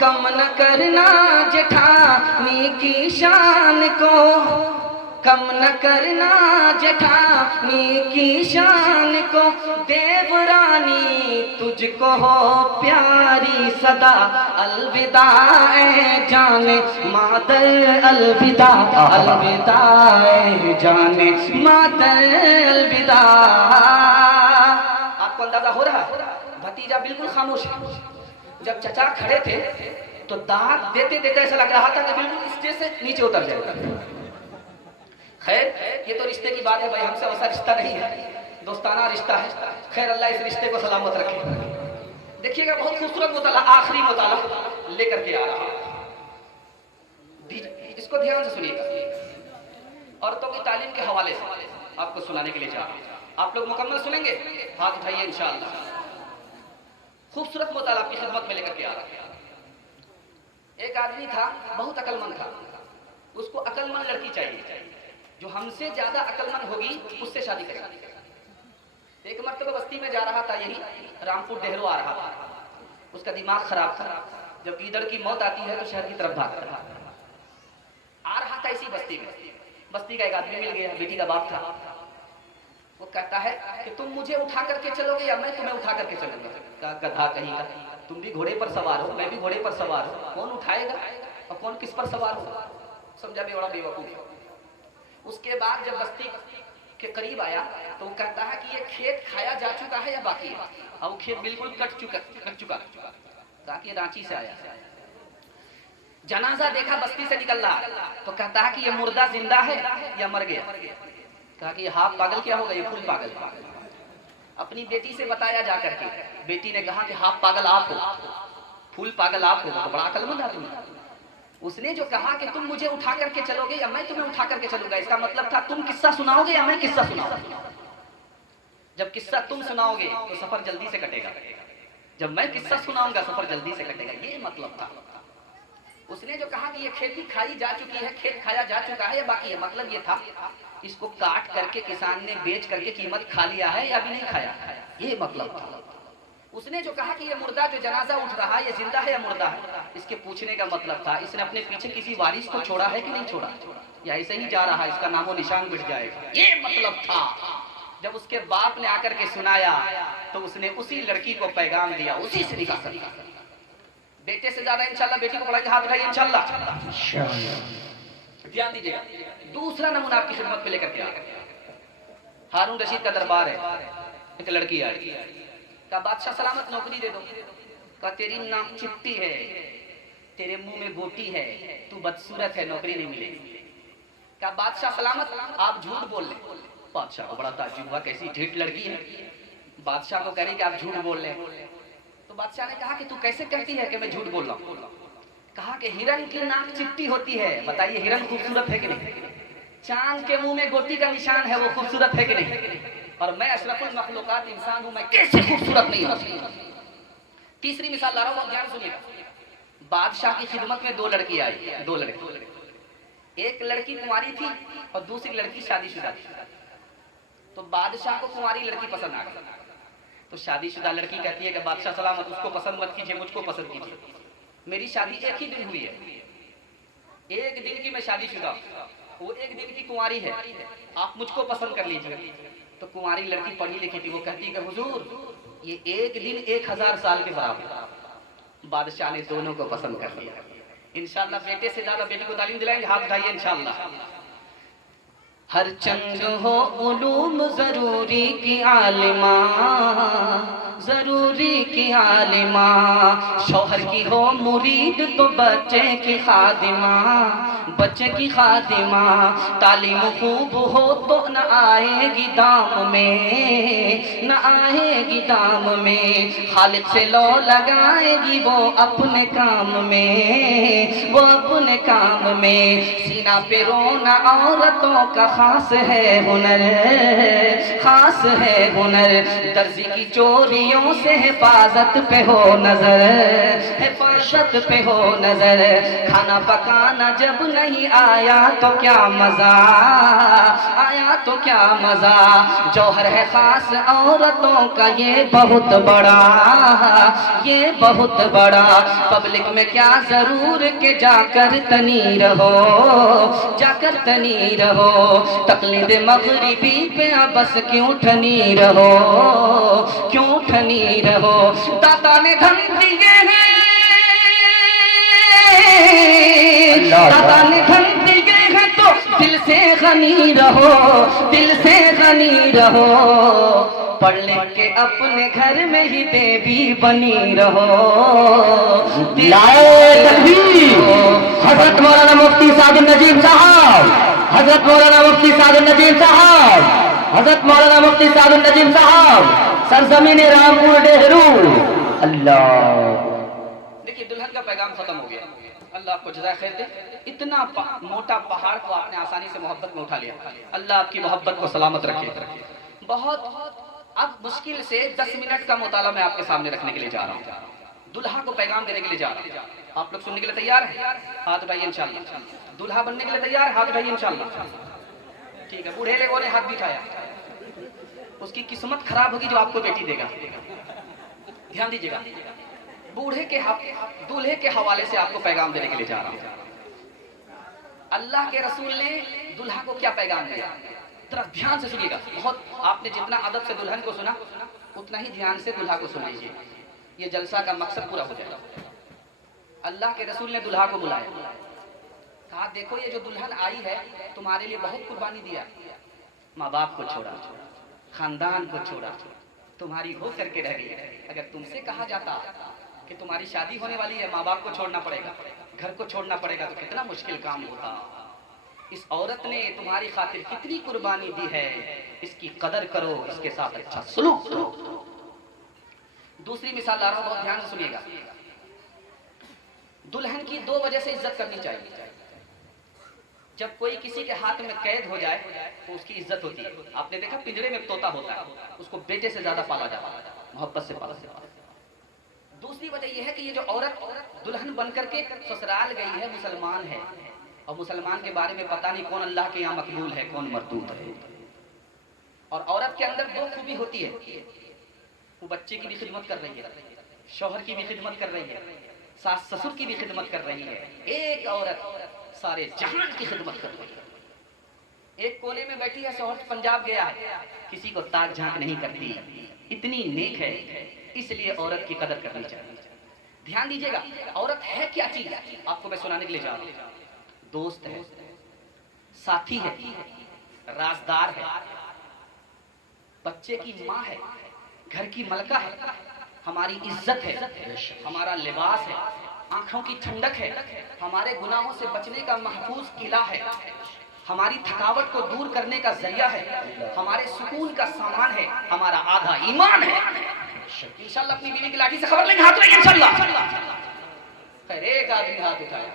कम न करना जेठानी की शान को, कम न करना जेठानी की शान को, देवरानी तुझको हो प्यारी सदा, अलविदा ए जाने मादर, अलविदा अलविदा ए जाने मादर, अलविदा। आपको अंदाजा हो रहा? भतीजा बिल्कुल खामोश है। जब चचा खड़े थे तो दाद देते देते ऐसा लग रहा था कि बिल्कुल स्टेज से नीचे उतर जाएगा। खैर ये तो रिश्ते की बात है भाई, हमसे वैसा रिश्ता नहीं है, दोस्ताना रिश्ता है। खैर अल्लाह इस रिश्ते को सलामत रखे। देखिएगा बहुत खूबसूरत मुताला, आखिरी मुताला लेकर के आ रहा, इसको ध्यान से सुनिएगा। औरतों की तालीम के हवाले से आपको सुनाने के लिए जा रहा हूं। आप लोग मुकम्मल सुनेंगे? हाथ उठाइए इंशाअल्लाह। खूबसूरत मुताला आपकी खिदमत में लेकर के आ रहा। एक आदमी था, बहुत अक्लमंद था, उसको अक्लमंद लड़की चाहिए, जो हमसे ज्यादा अक्लमंद होगी उससे शादी करेगा। एक मर्तबा बस्ती में जा रहा था, यही रामपुर डेहरो आ रहा था, उसका दिमाग खराब था। जब गीदड़ की मौत आती है तो शहर की तरफ भागता है। आ रहा था इसी बस्ती में, बस्ती का एक आदमी मिल गया, बेटी का बाप था। वो कहता है कि तुम मुझे उठा करके चलोगे या मैं तुम्हें उठा करके चलूंगा। गधा कहीं का, तुम भी घोड़े पर सवार हो, मैं भी घोड़े पर सवार हूं, कौन उठाएगा और कौन किस पर सवार हो? समझा भी बड़ा बेवकूफ। उसके बाद जब बस्ती के करीब आया तो वो कहता है कि ये खेत खाया जा चुका है या बाकी है? और वो खेत बिल्कुल कट चुका कहा कि रांची से आया। जनाजा देखा बस्ती से निकल रहा तो कहता है कि ये मुर्दा जिंदा है या मर गया? कहा कि हाफ पागल क्या होगा, ये फुल पागल। अपनी बेटी से बताया जाकर के, बेटी ने कहा कि हाफ पागल आप हो, फुल पागल आप हो, तो बड़ा अकलमंद आदमी। उसने जो कहा कि तुम मुझे उठा करके चलोगे या मैं तुम्हें उठा करके चलूंगा, इसका मतलब था तुम किस्सा सुनाओगे या मैं किस्सा सुनाऊंगा। जब किस्सा तुम सुनाओगे तो सफर जल्दी से कटेगा, जब मैं किस्सा सुनाऊंगा सफर जल्दी से कटेगा, ये मतलब था। उसने जो कहा कि ये खेती खाई जा चुकी है, खेत खाया जा चुका है या बाकी है, मतलब ये था इसको काट करके किसान ने बेच करके कीमत खा लिया है या अभी नहीं खाया, ये मतलब था। उसने जो कहा कि ये मुर्दा जो जनाजा उठ रहा है ये जिंदा है या मुर्दा है, इसके पूछने का मतलब था इसने अपने पीछे किसी वारिस को छोड़ा है कि नहीं छोड़ा, या ऐसे ही जा रहा है, इसका नामो निशान मिट जाएगा, ये मतलब था। जब उसके बाप ने आकर के सुनाया तो उसने उसी लड़की को पैगाम दिया, उसी से निकाह किया। बेटे से ज्यादा इंशाल्लाह बेटी को पढ़ा के हाथ उठाइए इंशाल्लाह। ध्यान दीजिएगा। दूसरा नमूना आपकी खिदमत में लेकर के आ गया। हारून रशीद का दरबार है, एक लड़की आई, का बादशाह सलामत नौकरी दे दो, का तेरी नाम चिट्टी है, तेरे मुंह में गोटी है, तू बदसूरत है, नौकरी नहीं मिलेगी। का बादशाह सलामत आप झूठ बोल ले। बादशाह को बड़ा ताज्जुब हुआ, कैसी ढीठ लड़की है, बादशाह को कह रही कि आप झूठ बोल ले। तो बादशाह ने कहा कि तू कैसे कहती है कि मैं झूठ बोल रहा हूँ? कहा कि हिरन की नाक चिट्टी होती है, बताइए हिरन खूबसूरत है कि नहीं? चांद के मुंह में गोटी का निशान है, वो खूबसूरत है कि नहीं? और मैं अशरफुल मखलूकात इंसान हूं, मैं कैसे खूबसूरत नहीं हूं? तीसरी मिसाल ला रहा हूं, ध्यान सुनिएगा। बादशाह की खिदमत में दो लड़की आई, दो लड़की, एक लड़की कुंवारी थी और दूसरी लड़की शादीशुदा थी। तो बादशाह को कुंवारी लड़की पसंद आ गई, तो शादीशुदा लड़की कहती है कि बादशाह सलामत, उसको पसंद मत कीजिए, मुझको पसंद कीजिए, मेरी शादी एक ही दिन हुई है, एक दिन की मैं शादीशुदा, वो एक दिन की कुंवारी है, आप मुझको पसंद कर लीजिए। तो कुंवारी लड़की पढ़ी लिखी थी, वो कहती कि हुजूर ये एक दिन 1000 साल के बराबर। बादशाह ने दोनों को पसंद कर लिया। इंशाअल्लाह बेटे से ज्यादा बेटी को तालीम दिलाएंगे, हाथ उठाइए इंशाअल्लाह। हर चंद हो उलूम जरूरी की आलिमा, जरूरी की आलिमा, शौहर की हो मुरीद तो बच्चे की खादिमा, बच्चे की खादिमा, तालीम खूब हो तो न आएगी दाम में, न आएगी दाम में, खालिक से लो लगाएगी वो अपने काम में, वो अपने काम में। सीना पे रोना औरतों का खास है हुनर, खास है हुनर, दर्जी की चोरियों से हिफाजत पे हो नजर, हिफाजत पे हो नजर। खाना पकाना जब नहीं आया तो क्या मजा, आया तो क्या मजा। जौहर है खास औरतों का ये बहुत बड़ा, ये बहुत बड़ा। पब्लिक में क्या जरूर के जाकर तनी रहो, जाकर तनी रहो। तकलीद मगरिबी पे बस क्यों ठनी रहो, क्यों ठनी रहो। दाता ने धन दिए हैं, दाता ने धन दिए हैं तो दिल से गनी रहो, दिल से गनी रहो। पढ़ लिख के अपने घर में ही देवी बनी रहो। हजरत मौलाना मुफ्ती सादुल नजीम साहब, हजरत मौलाना मुफ्ती सादुल नजीम साहब, हजरत मौलाना मुफ्ती सादुल नजीम साहब, सरजमीन रामपुर डेहरू। अल्लाह। देखिए दुल्हन का पैगाम खत्म हो गया, अल्लाह आपको जज़ा खैर दे। इतना मोटा पहाड़ को आपने आसानी से मोहब्बत में उठा लिया, अल्लाह आपकी मोहब्बत को सलामत रखे। बहुत अब मुश्किल से 10 मिनट का मुताला मैं आपके सामने रखने के लिए जा रहा हूँ, दुल्हा को पैगाम देने के लिए जा रहा हूँ। आप लोग सुनने के लिए तैयार हैं? हाथ उठाइए इंशाल्लाह। दुल्हा बनने के लिए तैयार? हाथ उठाइए इंशाल्लाह। ठीक है, बूढ़े लोगों ने हाथ भी उठाया। उसकी किस्मत खराब होगी जो आपको बेटी देगा। ध्यान दीजिएगा, बूढ़े के दूल्हे के हवाले से आपको पैगाम देने के लिए जा रहा हूँ। अल्लाह के रसूल ने दुल्हा को क्या पैगाम दिया, जरा ध्यान से सुनिएगा। बहुत आपने जितना अदब से दुल्हन को सुना उतना ही ध्यान से दुल्हा को सुन लीजिए, ये जलसा का मकसद पूरा हो जाएगा। अल्लाह के रसूल ने दुल्हा को बुलाया, कहा देखो ये जो दुल्हन आई है तुम्हारे लिए बहुत कुर्बानी दिया, माँ बाप को छोड़ा, खानदान को छोड़ा, तुम्हारी हो करके रह गई। अगर तुमसे कहा जाता कि तुम्हारी शादी होने वाली है, माँ बाप को छोड़ना पड़ेगा, घर को छोड़ना पड़ेगा, तो कितना मुश्किल काम होता। इस औरत ने तुम्हारी खातिर कितनी कुर्बानी दी है, इसकी कदर करो, इसके साथ अच्छा सलूक करो। दूसरी मिसाल ला रहा हूं, बहुत ध्यान से सुनिएगा। दुल्हन की 2 वजह से इज्जत करनी चाहिए। जब कोई किसी के हाथ में कैद हो जाए तो उसकी इज्जत होती है। आपने देखा पिंजरे में तोता होता है, उसको बेटे से ज्यादा पाला जाता है, मोहब्बत से पाला जाता है। दूसरी वजह यह है कि ये जो औरत दुल्हन बनकर के ससुराल गई है, मुसलमान है, और मुसलमान के बारे में पता नहीं कौन अल्लाह के यहाँ मकबूल है, कौन मरदूद है। और औरत के अंदर 2 खूबी होती है, वो बच्चे की भी खिदमत कर रही है, शौहर की भी खिदमत कर रही है, सास ससुर की भी खिदमत कर रही है। एक औरत सारे जहान की खिदमत कर रही है। एक कोने में बैठी है, शौहर पंजाब गया है, किसी को ताक झांक नहीं करती, इतनी नेक है, इसलिए औरत की कदर करनी चाहिए। ध्यान दीजिएगा, औरत है क्या चीज, आपको मैं सुनाने के लिए जा रहा हूं। दोस्त है, साथी है, राजदार है, बच्चे की माँ है, घर की मलका है, हमारी इज्जत है, हमारा लिबास है, आंखों की ठंडक है, हमारे गुनाहों से बचने का महफूज किला है, हमारी थकावट को दूर करने का जरिया है, हमारे सुकून का सामान है, हमारा आधा ईमान है। इंशाल्लाह अपनी बीवी की लाठी से खबर लेंगे, हाथ उठाइए इंशाल्लाह। खैर एक आदमी हाथ उठाया,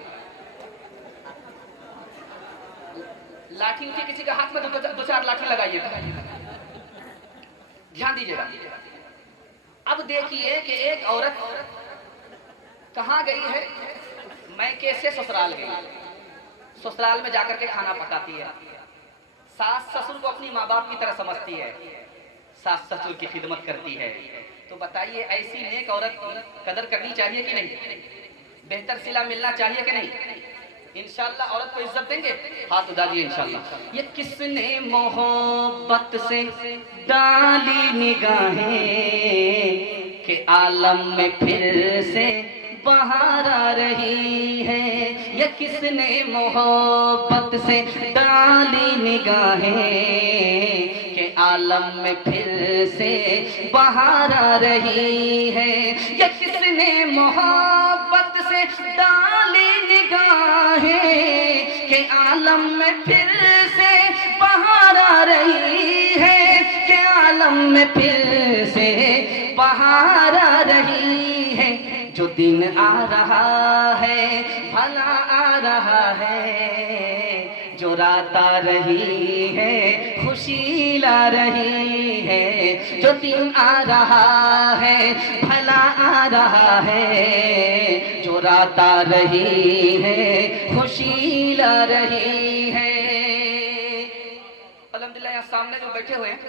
लाठी उठी, किसी के हाथ में 2-4 लाठी लगाइए। ध्यान दीजिएगा। अब देखिए कि एक औरत कहाँ गई है, मैके से ससुराल गई, ससुराल में जाकर के खाना पकाती है, सास ससुर को अपनी माँ बाप की तरह समझती है, सास ससुर की खिदमत करती है। तो बताइए ऐसी नेक औरत की कदर करनी चाहिए कि नहीं, बेहतर सिला मिलना चाहिए कि नहीं। इंशाल्लाह औरत को इज्जत देंगे, हाथ उठा दिए इंशाल्लाह। ये किसने मोहब्बत से डाली निगाहें के आलम में फिर से बहार आ रही है। ये किसने मोहब्बत से डाली निगाहें के आलम में फिर से बहार आ रही है। ये किसने मोहब्बत से डाली निगाहें के आलम में फिर से बहार आ रही है, के आलम में फिर से बहार आ रही है। जो दिन आ रहा है भला आ रहा है, जो रात आ रही है खुश खुशी ला रही है, जो दिन आ रहा है भला आ रहा है, जो रात आ रही है खुशी ला रही है। अल्हम्दुलिल्लाह यहाँ सामने जो बैठे हुए हैं